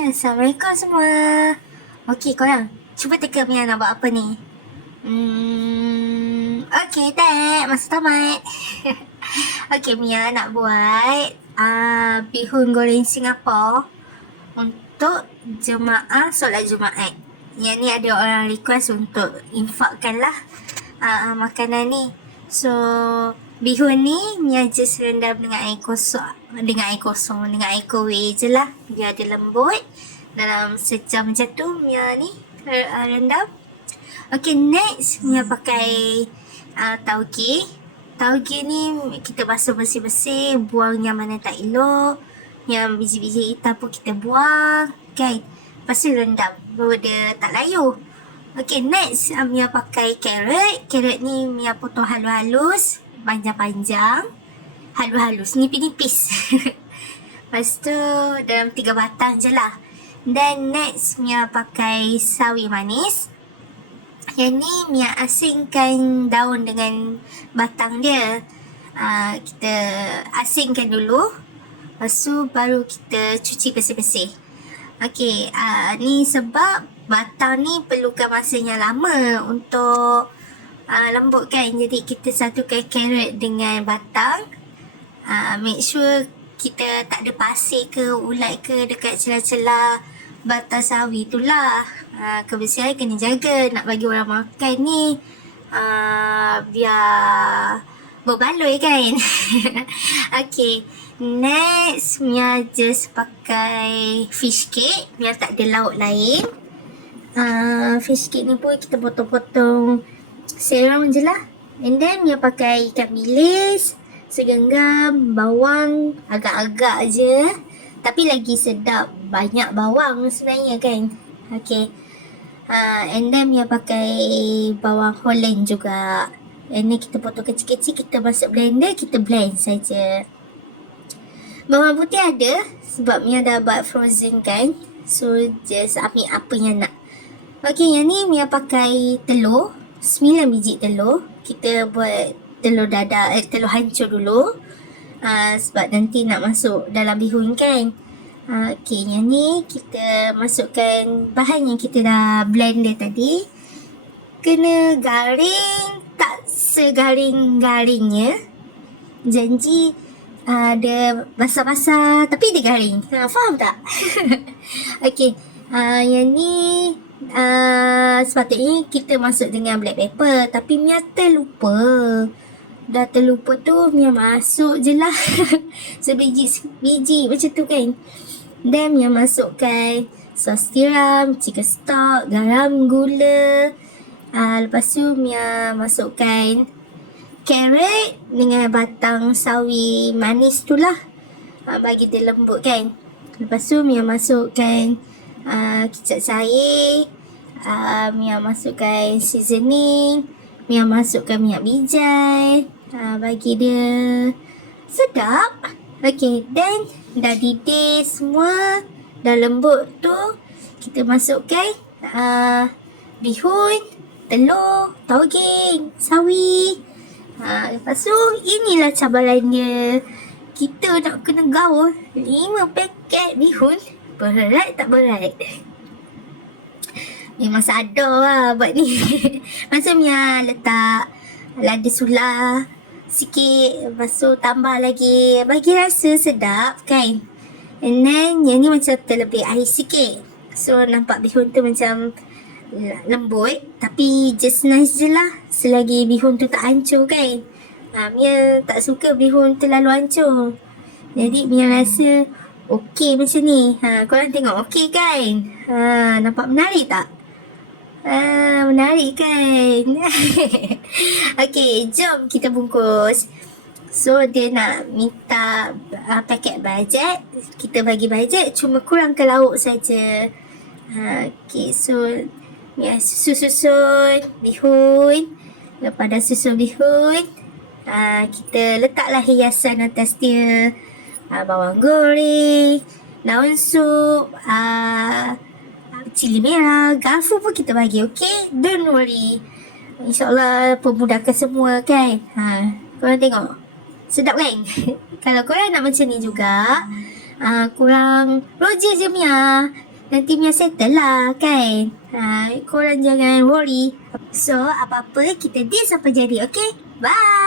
Assalamualaikum semua. Okey korang, cuba teka Mia nak buat apa ni? Okey tak, masa tamat. Okey Mia nak buat bihun goreng Singapura untuk jemaah solat Jumaat. Yang ni ada orang request untuk infakkan lah makanan ni. So bihun ni Mia just rendam dengan air kosong, dengan air kuih je lah, biar dia lembut. Dalam sejam macam tu Mia ni rendam. Okay, next Mia pakai tauge. Tauge ni kita basuh bersih-bersih, buang yang mana tak elok, yang biji-biji hitam pun kita buang, kan? Lepas tu rendam, baru dia tak layu. Okay, next Mia pakai carrot. Carrot ni Mia potong halus-halus, panjang-panjang, halus-halus, nipis-nipis. Lepas tu dalam 3 batang je lah. Dan next Mia pakai sawi manis. Yang ni Mia asingkan daun dengan batang dia. Kita asingkan dulu. Lepas tu baru kita cuci bersih-bersih. Okay, ni sebab batang ni perlukan masa yang lama untuk lembut kan. Jadi kita satukan carrot dengan batang. Make sure kita tak ada pasir ke ulat ke dekat celah-celah batang sawi tu lah. Kebersihan kena jaga, nak bagi orang makan ni biar berbaloi kan. Okay, next Mia just pakai fish cake. Mia tak ada lauk lain. Fish cake ni pun kita potong-potong serong je lah. And then Mia pakai ikan bilis, segenggam, bawang agak-agak je. Tapi lagi sedap banyak bawang sebenarnya kan. Okay. And then Mia pakai bawang Holland juga. And then kita potong kecil-kecil, kita masuk blender, kita blend saja. Bawang putih ada sebab Mia dah buat frozen kan. So just ambil apa yang nak. Okay, yang ni Mia pakai telur, 9 biji telur. Kita buat telur dadah, telur hancur dulu. Sebab nanti nak masuk dalam bihun kan. Okay, yang ni kita masukkan bahan yang kita dah blend dia tadi. Kena garing, tak segaring-garingnya. Janji dia basah-basah tapi dia garing. Faham tak? Okay, yang ni sepatutnya kita masuk dengan black pepper. Tapi Mia terlupa. Dah terlupa tu Mia masuk je lah. Sebiji macam tu kan. Dan Mia masukkan sos tiram, chicken stock, garam, gula. Lepas tu Mia masukkan carrot dengan batang sawi manis tu lah. Bagi dia lembut kan. Lepas tu Mia masukkan kicap cair. Mia masukkan seasoning. Mia masukkan minyak bijai. Bagi dia sedap. Okay, then dah didih semua, dah lembut tu, kita masukkan bihun, telur, tauge, sawi. Lepas tu inilah cabaran dia. Kita nak kena gaul 5 paket bihun. Berat tak berat? Memang sadar lah buat ni. Masa Mia letak lada sulah sikit, lepas tu tambah lagi, bagi rasa sedap kan. And then yang ni macam terlebih air sikit. So nampak bihun tu macam lembut, tapi just nice je lah selagi bihun tu tak hancur kan. Mia tak suka bihun terlalu hancur. Jadi Mia rasa okey macam ni. Korang tengok okey kan? Nampak menarik tak? Menarik kan? Okay, jom kita bungkus. So dia nak minta paket bajet. Kita bagi bajet, cuma kurangkan lauk saja. Okay, so ya, susun bihun. Lepas dah susun bihun, kita letaklah hiasan atas dia. Bawang goreng, daun sup, cili merah, garfu pun kita bagi, okay? Don't worry. InsyaAllah pemudahkan semua kan. Korang tengok. Sedap kan? Kalau korang nak macam ni juga, korang roger je Mia. nanti Mia settle lah kan. Korang jangan worry. So, apa-apa kita deal sampai jadi, okay? Bye!